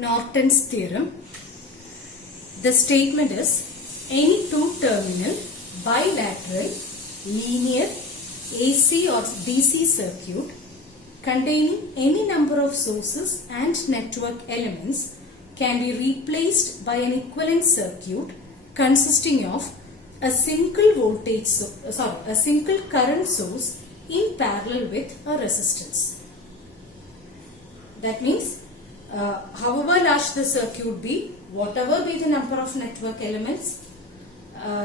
Norton's theorem. The statement is any two-terminal bilateral linear AC or DC circuit containing any number of sources and network elements can be replaced by an equivalent circuit consisting of a single current source in parallel with a resistance. That means however large the circuit be, whatever be the number of network elements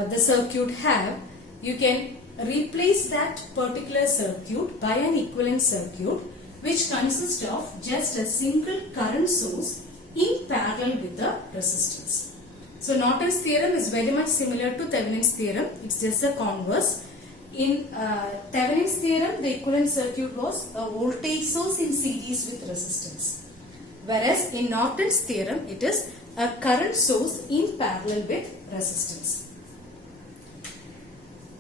the circuit have, you can replace that particular circuit by an equivalent circuit which consists of just a single current source in parallel with the resistance. So Norton's theorem is very much similar to Thevenin's theorem. It's just a converse. In Thevenin's theorem, the equivalent circuit was a voltage source in series with resistance. Whereas in Norton's theorem, it is a current source in parallel with resistance.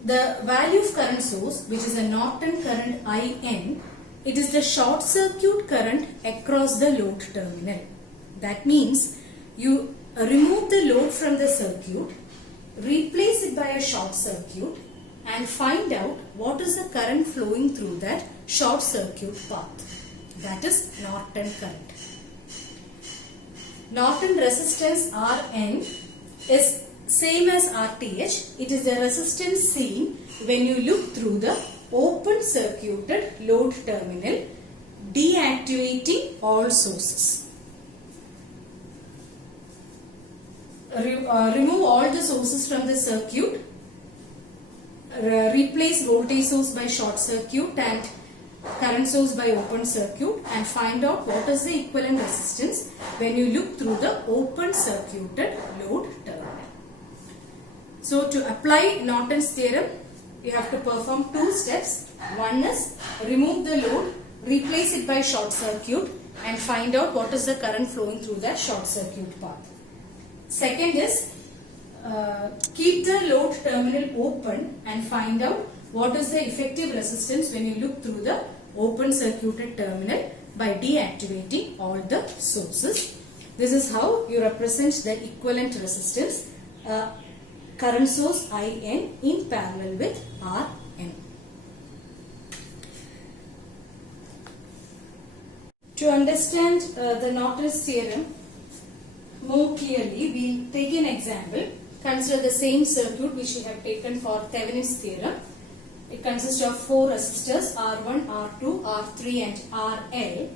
The value of current source, which is a Norton current IN, it is the short circuit current across the load terminal. That means you remove the load from the circuit, replace it by a short circuit and find out what is the current flowing through that short circuit path. That is Norton current. Norton resistance Rn is same as RTH. It is the resistance seen when you look through the open circuited load terminal, deactivating all sources. Remove all the sources from the circuit, replace voltage source by short circuit and current source by open circuit, and find out what is the equivalent resistance when you look through the open circuited load terminal. So to apply Norton's theorem, you have to perform two steps. One is remove the load, replace it by short circuit and find out what is the current flowing through that short circuit path. Second is keep the load terminal open and find out what is the effective resistance when you look through the open circuited terminal by deactivating all the sources. This is how you represent the equivalent resistance, current source IN in parallel with Rn. To understand the Norton's theorem more clearly, we will take an example. Consider the same circuit which we have taken for Thevenin's theorem. It consists of four resistors R1, R2, R3 and RL,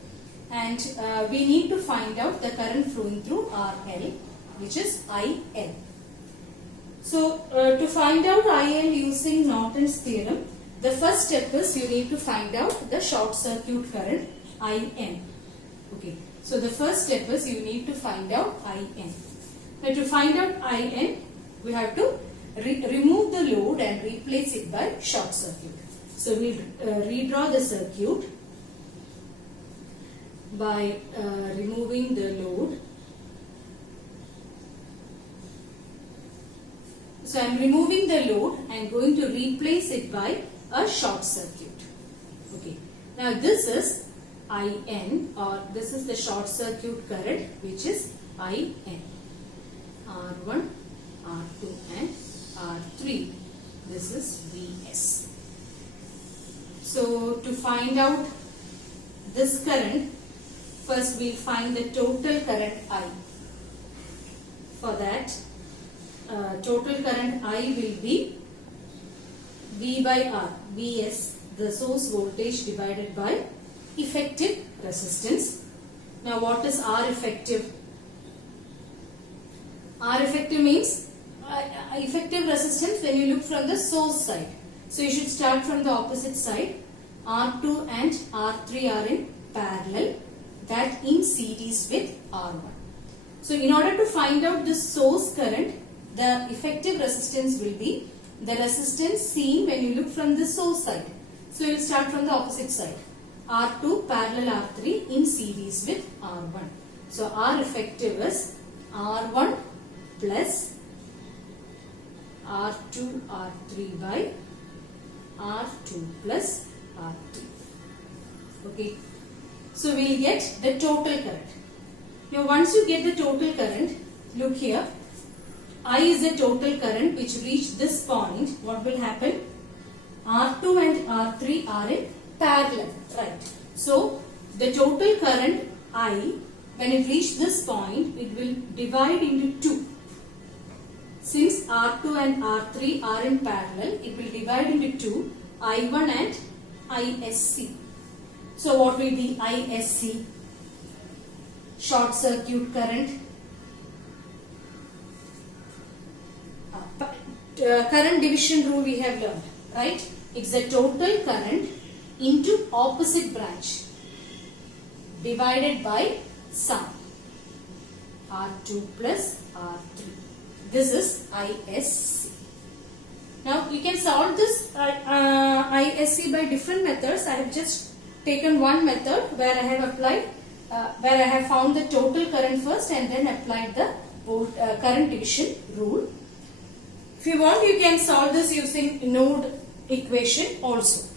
and we need to find out the current flowing through RL, which is IL. So to find out IL using Norton's theorem, the first step is you need to find out the short circuit current IN. Okay. So the first step is you need to find out IN. Now to find out IN, we have to remove the load and replace it by short circuit. So we redraw the circuit by removing the load. So I am removing the load and going to replace it by a short circuit. Okay. Now this is IN, or this is the short circuit current, which is IN. R1, R2 and R3. This is Vs. So to find out this current, first we will find the total current I. For that, total current I will be V by R. Vs, the source voltage divided by effective resistance. Now what is R effective? R effective means effective resistance when you look from the source side. So you should start from the opposite side. R2 and R3 are in parallel, that in series with R1. So in order to find out the source current, the effective resistance will be the resistance seen when you look from the source side. So you will start from the opposite side. R2 parallel R3 in series with R1. So R effective is R1 plus R2 R3 by R2 plus R3. Okay. So we will get the total current. Now once you get the total current, look here, I is the total current which reached this point. What will happen? R2 and R3 are in parallel, right? So the total current I, when it reached this point, it will divide into two. Since R2 and R3 are in parallel, it will divide into two, I1 and ISC. So what will be ISC? Short circuit current. Current division rule we have learned, right? It's the total current into opposite branch divided by sum, R2 plus R3. This is ISC. Now you can solve this ISC by different methods. I have just taken one method where I have applied, where I have found the total current first and then applied the current division rule. If you want, you can solve this using node equation also.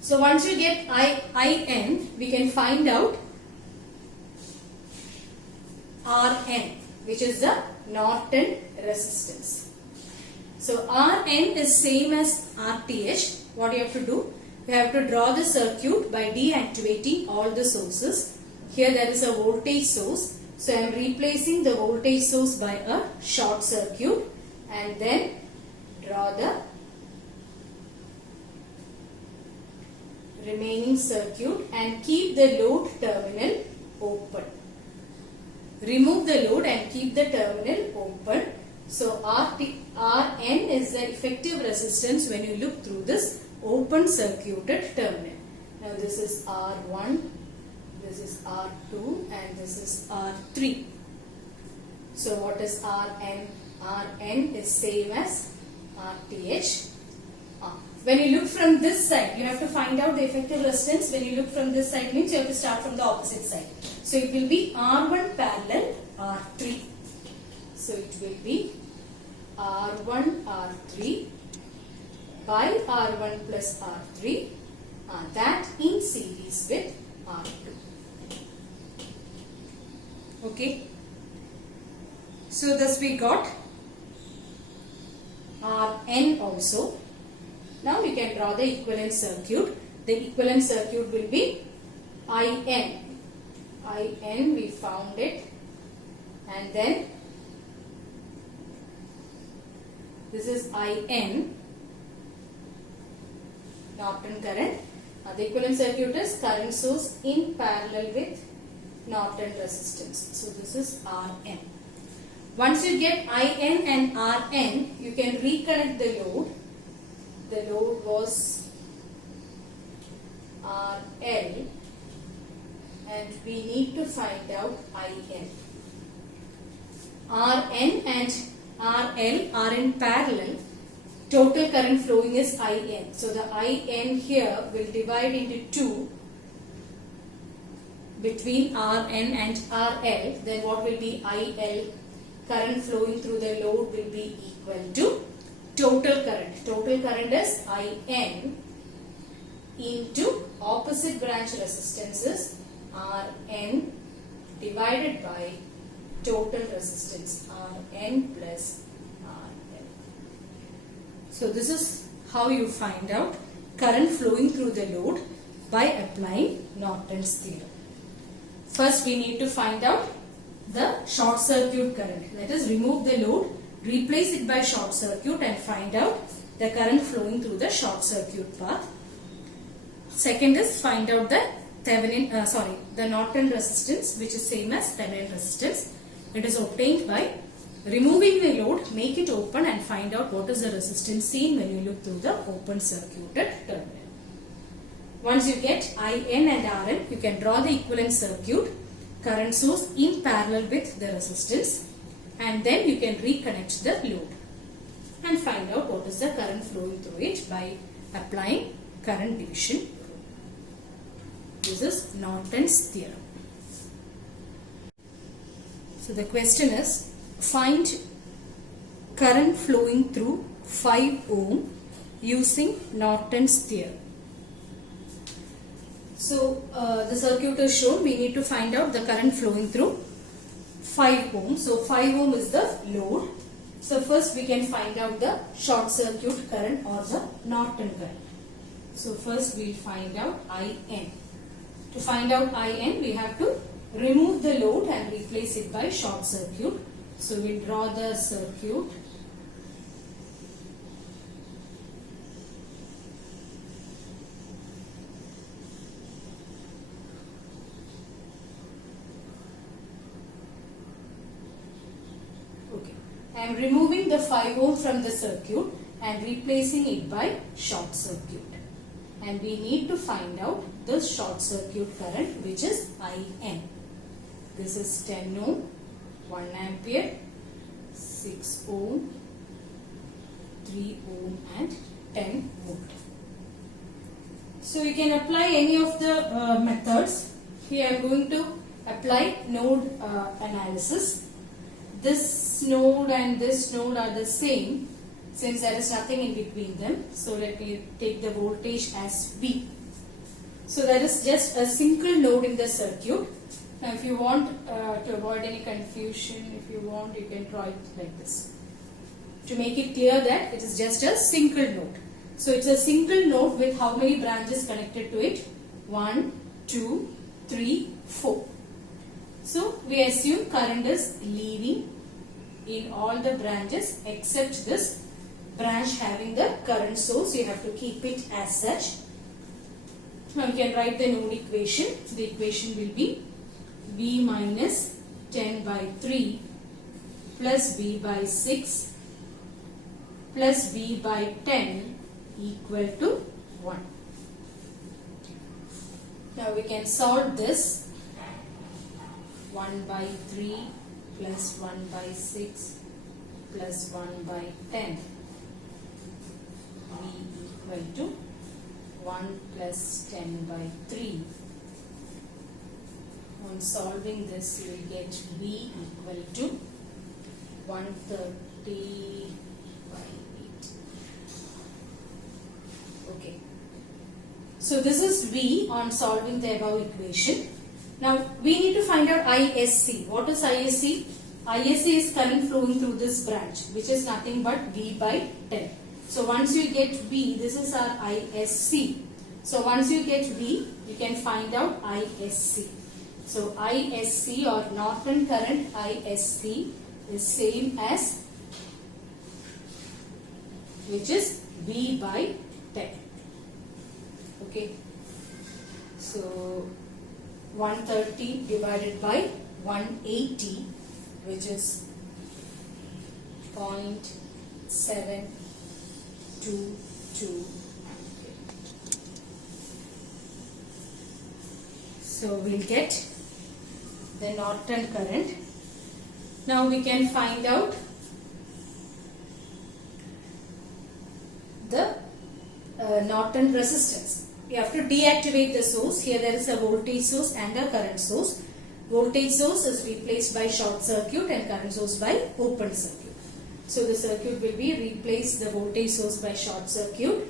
So once you get IN, we can find out RN, which is the Norton resistance. So RN is same as RTH. What you have to do? You have to draw the circuit by deactivating all the sources. Here there is a voltage source. So I am replacing the voltage source by a short circuit and then draw the remaining circuit and keep the load terminal open. Remove the load and keep the terminal open. So Rn is the effective resistance when you look through this open circuited terminal. Now this is R1, this is R2 and this is R3. So what is Rn? Rn is same as Rth. When you look from this side, you have to find out the effective resistance. When you look from this side means you have to start from the opposite side. So it will be R1 parallel R3. So it will be R1 R3 by R1 plus R3, that in series with R2. Okay. So thus we got Rn also. Now we can draw the equivalent circuit. The equivalent circuit will be In. In we found it, and then this is In, Norton current. The equivalent circuit is current source in parallel with Norton resistance. So this is Rn. Once you get In and Rn, you can reconnect the load. The load was RL and we need to find out In. Rn and RL are in parallel. Total current flowing is In. So the In here will divide into 2 between Rn and RL. Then what will be IL? Current flowing through the load will be equal to total current. Total current is In into opposite branch resistances Rn divided by total resistance Rn plus RL. So this is how you find out current flowing through the load by applying Norton's theorem. First we need to find out the short circuit current. Let us remove the load, replace it by short circuit and find out the current flowing through the short circuit path. Second is find out the the Norton resistance, which is same as Thevenin resistance. It is obtained by removing the load, make it open and find out what is the resistance seen when you look through the open circuited terminal. Once you get In and Rn, you can draw the equivalent circuit, current source in parallel with the resistance, and then you can reconnect the load and find out what is the current flowing through it by applying current division rule. This is Norton's theorem. So the question is, find current flowing through 5 ohm using Norton's theorem. So the circuit is shown. We need to find out the current flowing through 5 ohm. So 5 ohm is the load. So first we can find out the short circuit current or the Norton current. So first we will find out IN. To find out IN, we have to remove the load and replace it by short circuit. So we will draw the circuit. Okay. I am removing the 5 ohm from the circuit and replacing it by short circuit. And we need to find out the short circuit current, which is IN. This is 10 ohm, 1 ampere, 6 ohm, 3 ohm and 10 volt. So you can apply any of the methods. Here I am going to apply node analysis. This node and this node are the same, since there is nothing in between them. So let me take the voltage as V. So there is just a single node in the circuit. Now if you want to avoid any confusion, if you want, you can draw it like this. To make it clear that it is just a single node. So it's a single node with how many branches connected to it? 1, 2, 3, 4. So we assume current is leaving in all the branches except this branch having the current source. You have to keep it as such. Now we can write the node equation. The equation will be V minus 10 by 3 plus V by 6 plus V by 10 equal to 1. Now we can solve this. 1 by 3 plus 1 by 6 plus 1 by 10. V equal to 1 plus 10 by 3. On solving this, you will get V equal to 130 by 8. Okay. So this is V on solving the above equation. Now we need to find out ISC. What is ISC? ISC is current flowing through this branch, which is nothing but V by 10. So once you get V, this is our ISC. So once you get V, you can find out ISC. So ISC or Norton current ISC is same as, which is V by 10. Okay. So 130 divided by 180, which is 0.722. So we'll get the Norton current. Now we can find out the Norton resistance. You have to deactivate the source. Here there is a voltage source and a current source. Voltage source is replaced by short circuit and current source by open circuit. So the circuit will be replace the voltage source by short circuit.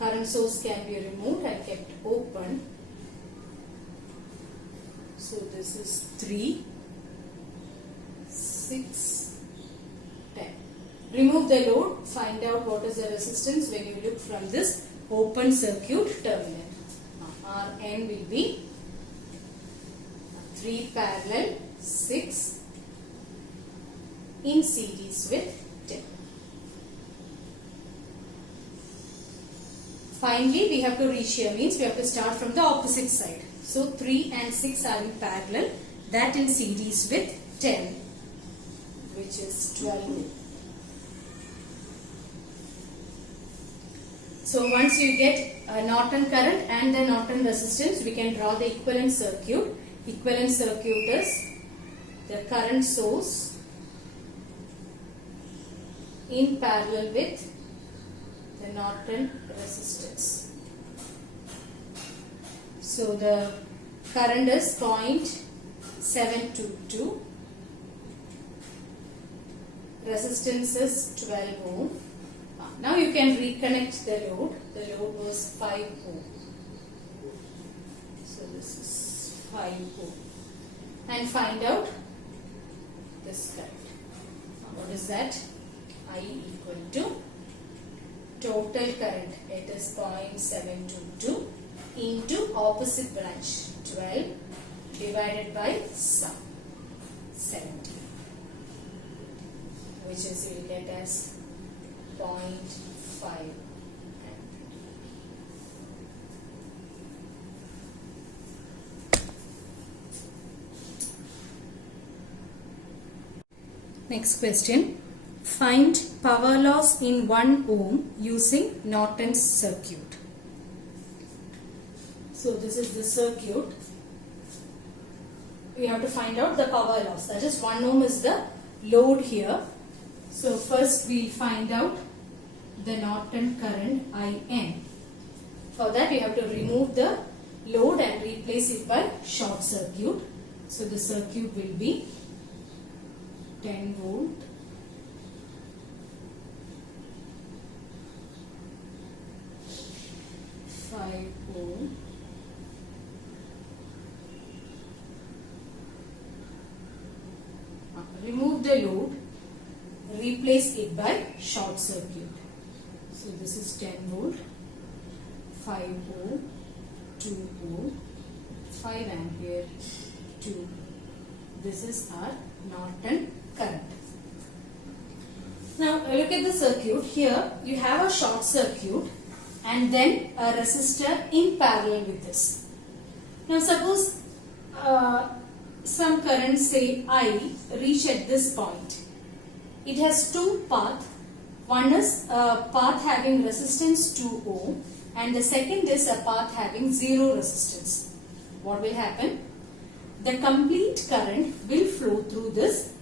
Current source can be removed and kept open. So this is 3, 6, 10. Remove the load, find out what is the resistance when you look from this open circuit terminal. Rn will be 3 parallel 6 in series with 10. Finally, we have to reach here, means we have to start from the opposite side. So 3 and 6 are in parallel, that in series with 10, which is 12. So once you get a Norton current and the Norton resistance, we can draw the equivalent circuit. Equivalent circuit is the current source in parallel with the Norton resistance. So the current is 0.722 resistance is 12 ohm. Now you can reconnect the load. The load was 5 ohm. So this is 5 ohm. And find out this current. What is that? I equal to total current. It is 0.722 into opposite branch 12 divided by sum 70, which is you will get as 0.5 ampere. Next question. Find power loss in 1 ohm using Norton's circuit. So this is the circuit. We have to find out the power loss. That is 1 ohm is the load here. So first we find out the Norton current IN. For that we have to remove the load and replace it by short circuit. So the circuit will be 10 volt. Ohm. Remove the load, replace it by short circuit. So this is 10 volt, 5 ohm, 2 ohm, 5 ampere, 2. This is our Norton current. Now look at the circuit. Here you have a short circuit and then a resistor in parallel with this. Now suppose some current, say I, reach at this point. It has two paths. One is a path having resistance 2 ohm and the second is a path having 0 resistance. What will happen? The complete current will flow through this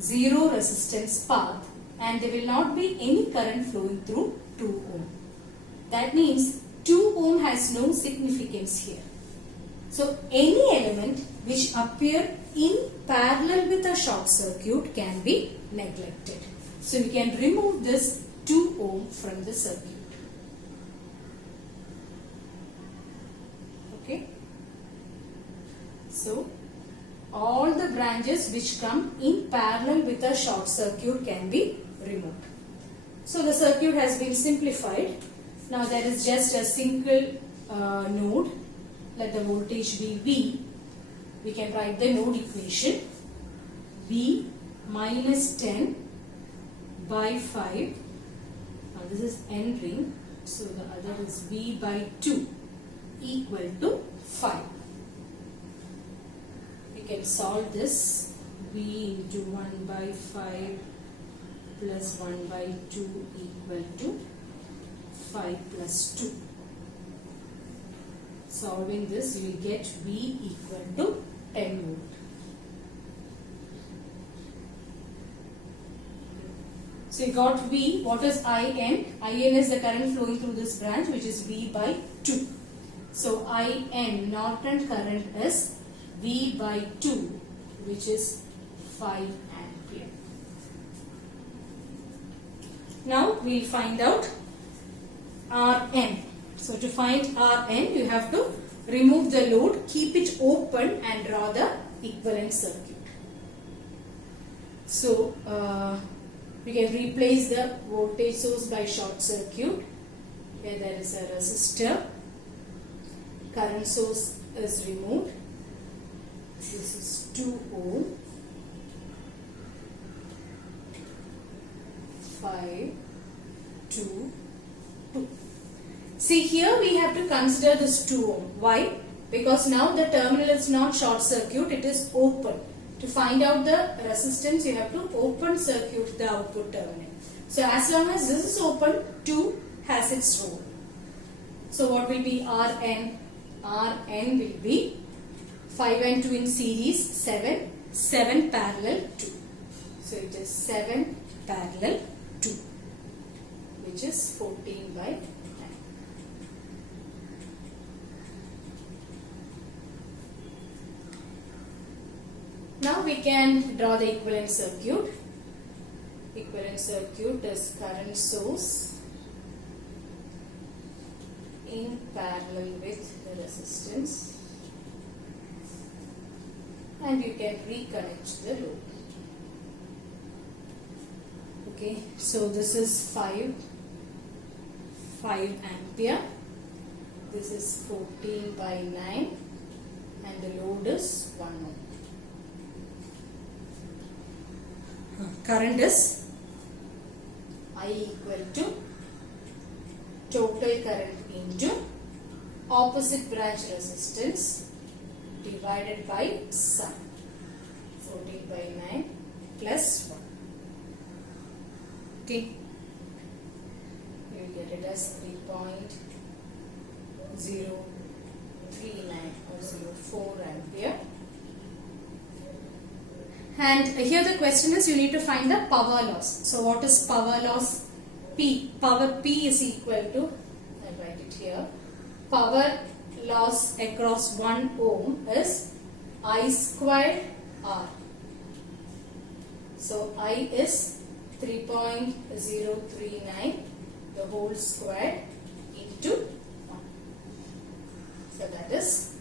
0 resistance path and there will not be any current flowing through 2 ohm. That means 2 ohm has no significance here. So any element which appear in parallel with a short circuit can be neglected. So we can remove this 2 ohm from the circuit. Okay. So all the branches which come in parallel with a short circuit can be removed. So the circuit has been simplified. Now there is just a single node. Let the voltage be V. We can write the node equation. V minus 10 by 5. Now this is N ring. So the other is V by 2 equal to 5. We can solve this. V into 1 by 5 plus 1 by 2 equal to 5 plus 2. Solving this, you will get V equal to 10 volt. So you got V. What is IN? IN is the current flowing through this branch, which is V by 2. So IN, Norton current, is V by 2, which is 5 ampere. Now we will find out Rn. So to find Rn, you have to remove the load, keep it open and draw the equivalent circuit. So we can replace the voltage source by short circuit. Here there is a resistor. Current source is removed. This is 2 ohm. 5, 2, 2. See, here we have to consider this 2 ohm. Why? Because now the terminal is not short circuit, it is open. To find out the resistance, you have to open circuit the output terminal. So as long as this is open, 2 has its role. So what will be Rn? Rn will be 5 and 2 in series, 7. 7 parallel 2. So it is 7 parallel 2, which is 14 by 9. Now we can draw the equivalent circuit. equivalent circuit is current source in parallel with the resistance, and you can reconnect the load. Okay, so this is 5 ampere, this is 14 by 9, and the load is 1 ohm. Current is I equal to total current into opposite branch resistance divided by sum, 14 by 9 plus 1. Okay, you get it as 3.039 or 04 ampere. And here the question is, you need to find the power loss. So what is power loss? P. Power P is equal to, I'll write it here, power loss across 1 ohm is I squared R. So I is 3.039 the whole square into 1. So that is